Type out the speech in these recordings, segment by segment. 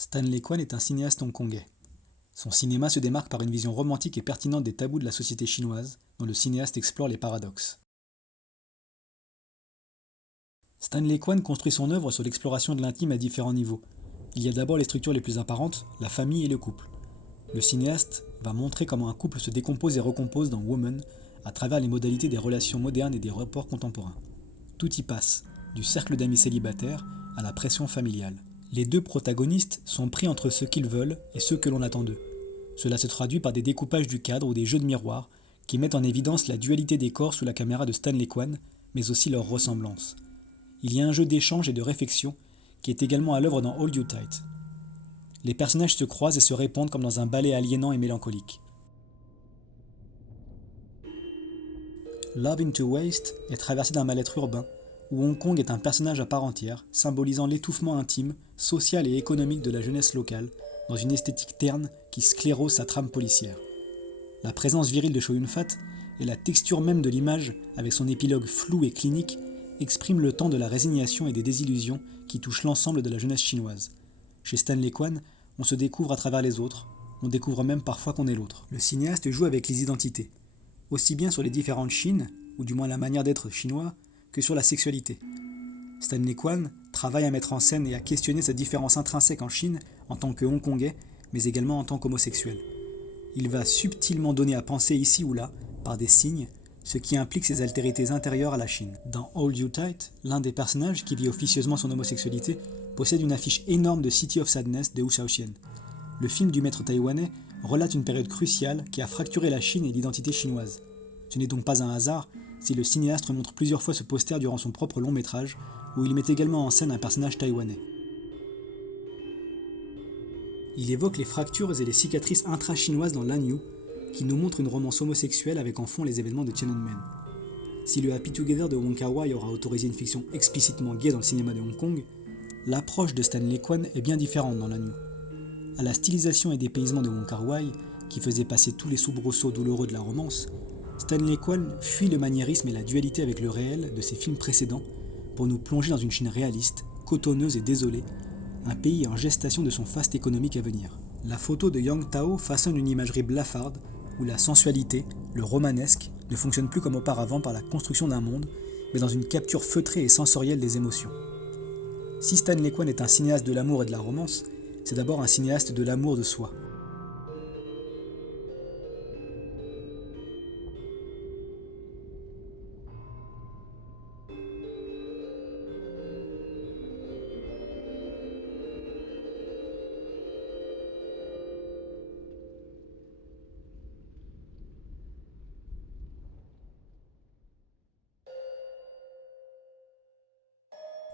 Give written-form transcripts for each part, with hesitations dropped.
Stanley Kwan est un cinéaste hongkongais. Son cinéma se démarque par une vision romantique et pertinente des tabous de la société chinoise, dont le cinéaste explore les paradoxes. Stanley Kwan construit son œuvre sur l'exploration de l'intime à différents niveaux. Il y a d'abord les structures les plus apparentes, la famille et le couple. Le cinéaste va montrer comment un couple se décompose et recompose dans Woman à travers les modalités des relations modernes et des rapports contemporains. Tout y passe, du cercle d'amis célibataires à la pression familiale. Les deux protagonistes sont pris entre ce qu'ils veulent et ce que l'on attend d'eux. Cela se traduit par des découpages du cadre ou des jeux de miroir qui mettent en évidence la dualité des corps sous la caméra de Stanley Kwan, mais aussi leur ressemblance. Il y a un jeu d'échange et de réflexion qui est également à l'œuvre dans Hold You Tight. Les personnages se croisent et se répondent comme dans un ballet aliénant et mélancolique. Love into Waste est traversé d'un mal-être urbain, où Hong Kong est un personnage à part entière, symbolisant l'étouffement intime, social et économique de la jeunesse locale, dans une esthétique terne qui sclérose sa trame policière. La présence virile de Chow Yun-fat et la texture même de l'image, avec son épilogue flou et clinique, expriment le temps de la résignation et des désillusions qui touchent l'ensemble de la jeunesse chinoise. Chez Stanley Kwan, on se découvre à travers les autres, on découvre même parfois qu'on est l'autre. Le cinéaste joue avec les identités, aussi bien sur les différentes Chines, ou du moins la manière d'être chinois, que sur la sexualité. Stanley Kwan travaille à mettre en scène et à questionner sa différence intrinsèque en Chine en tant que Hongkongais, mais également en tant qu'homosexuel. Il va subtilement donner à penser ici ou là, par des signes, ce qui implique ses altérités intérieures à la Chine. Dans Hold You Tight, l'un des personnages qui vit officieusement son homosexualité possède une affiche énorme de City of Sadness de Hu Shaoxian. Le film du maître taïwanais relate une période cruciale qui a fracturé la Chine et l'identité chinoise. Ce n'est donc pas un hasard si le cinéaste montre plusieurs fois ce poster durant son propre long métrage, où il met également en scène un personnage taïwanais. Il évoque les fractures et les cicatrices intra-chinoises dans Lanyu, qui nous montre une romance homosexuelle avec en fond les événements de Tiananmen. Si le Happy Together de Wong Kar-wai aura autorisé une fiction explicitement gay dans le cinéma de Hong Kong, l'approche de Stanley Kwan est bien différente dans Lanyu. À la stylisation et dépaysement de Wong Kar-wai, qui faisait passer tous les soubresauts douloureux de la romance, Stanley Kwan fuit le maniérisme et la dualité avec le réel de ses films précédents pour nous plonger dans une Chine réaliste, cotonneuse et désolée, un pays en gestation de son faste économique à venir. La photo de Yang Tao façonne une imagerie blafarde où la sensualité, le romanesque, ne fonctionne plus comme auparavant par la construction d'un monde, mais dans une capture feutrée et sensorielle des émotions. Si Stanley Kwan est un cinéaste de l'amour et de la romance, c'est d'abord un cinéaste de l'amour de soi.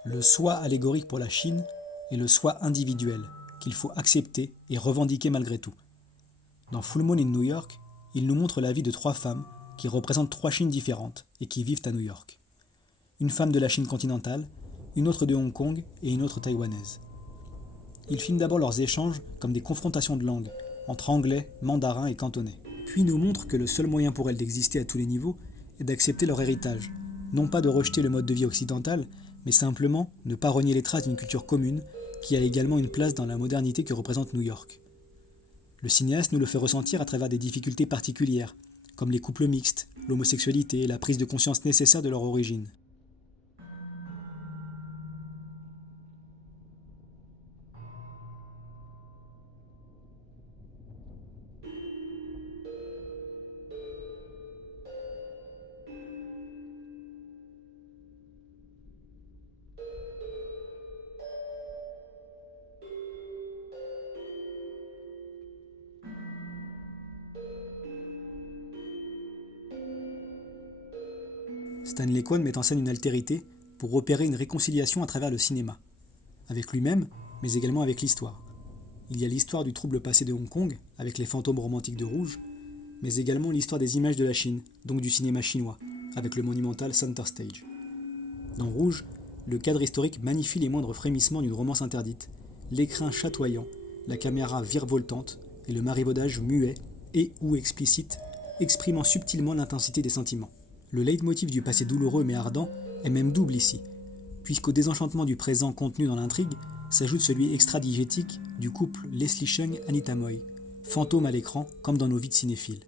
Le soi allégorique pour la Chine et le soi individuel, qu'il faut accepter et revendiquer malgré tout. Dans Full Moon in New York, il nous montre la vie de trois femmes qui représentent trois Chines différentes et qui vivent à New York. Une femme de la Chine continentale, une autre de Hong Kong et une autre taïwanaise. Il filme d'abord leurs échanges comme des confrontations de langues, entre anglais, mandarin et cantonais. Puis nous montre que le seul moyen pour elles d'exister à tous les niveaux est d'accepter leur héritage, non pas de rejeter le mode de vie occidental, mais simplement ne pas renier les traces d'une culture commune qui a également une place dans la modernité que représente New York. Le cinéaste nous le fait ressentir à travers des difficultés particulières, comme les couples mixtes, l'homosexualité et la prise de conscience nécessaire de leur origine. Stanley Kwan met en scène une altérité pour opérer une réconciliation à travers le cinéma, avec lui-même, mais également avec l'histoire. Il y a l'histoire du trouble passé de Hong Kong, avec les fantômes romantiques de Rouge, mais également l'histoire des images de la Chine, donc du cinéma chinois, avec le monumental Center Stage. Dans Rouge, le cadre historique magnifie les moindres frémissements d'une romance interdite, l'écrin chatoyant, la caméra virevoltante et le marivaudage muet et ou explicite, exprimant subtilement l'intensité des sentiments. Le leitmotiv du passé douloureux mais ardent est même double ici, puisqu'au désenchantement du présent contenu dans l'intrigue s'ajoute celui extradigétique du couple Leslie Cheung-Anita Mui, fantôme à l'écran comme dans nos vies de cinéphiles.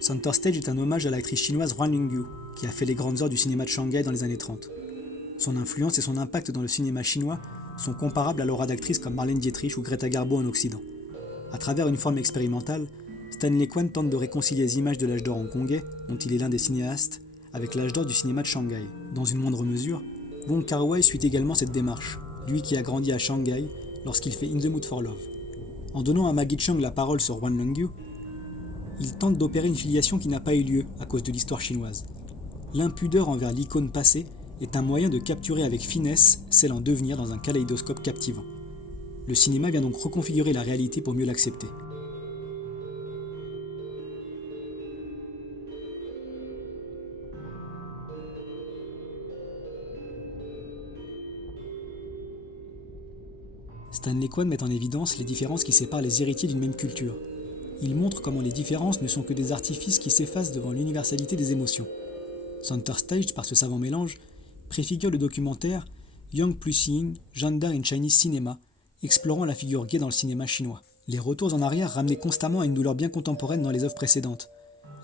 Center Stage est un hommage à l'actrice chinoise Huan Lingyu, qui a fait les grandes heures du cinéma de Shanghai dans les années 30. Son influence et son impact dans le cinéma chinois sont comparables à l'aura d'actrices comme Marlène Dietrich ou Greta Garbo en Occident. À travers une forme expérimentale, Stanley Kwan tente de réconcilier les images de l'âge d'or hongkongais, dont il est l'un des cinéastes, avec l'âge d'or du cinéma de Shanghai. Dans une moindre mesure, Wong Kar-wai suit également cette démarche, lui qui a grandi à Shanghai lorsqu'il fait In the Mood for Love. En donnant à Maggie Cheung la parole sur Huan Lingyu, il tente d'opérer une filiation qui n'a pas eu lieu à cause de l'histoire chinoise. L'impudeur envers l'icône passée est un moyen de capturer avec finesse celle en devenir dans un kaléidoscope captivant. Le cinéma vient donc reconfigurer la réalité pour mieux l'accepter. Stanley Kwan met en évidence les différences qui séparent les héritiers d'une même culture. Il montre comment les différences ne sont que des artifices qui s'effacent devant l'universalité des émotions. Center Stage, par ce savant mélange, préfigure le documentaire Young plus Seeing, Gender in Chinese Cinema, explorant la figure gay dans le cinéma chinois. Les retours en arrière ramenaient constamment à une douleur bien contemporaine dans les œuvres précédentes,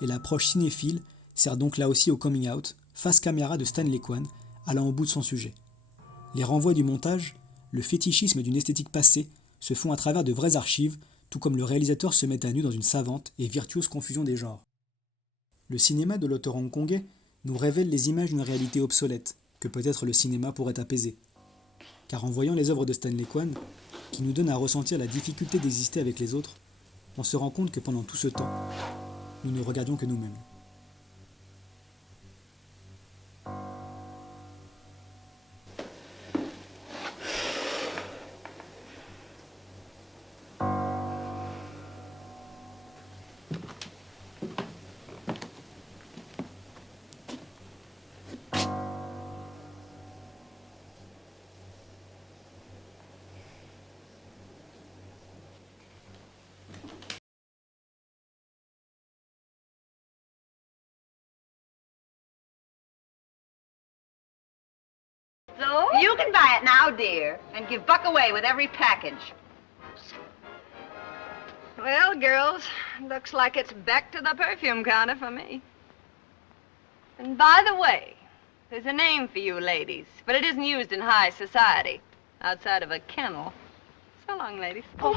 et l'approche cinéphile sert donc là aussi au coming out, face caméra de Stanley Kwan, allant au bout de son sujet. Les renvois du montage, le fétichisme d'une esthétique passée, se font à travers de vraies archives, tout comme le réalisateur se met à nu dans une savante et virtuose confusion des genres. Le cinéma de l'auteur hongkongais nous révèle les images d'une réalité obsolète, que peut-être le cinéma pourrait apaiser. Car en voyant les œuvres de Stanley Kwan, qui nous donnent à ressentir la difficulté d'exister avec les autres, on se rend compte que pendant tout ce temps, nous ne regardions que nous-mêmes. So? You can buy it now, dear, and give Buck away with every package. Well, girls, looks like it's back to the perfume counter for me. And by the way, there's a name for you ladies, but it isn't used in high society, outside of a kennel. So long, ladies. Oh,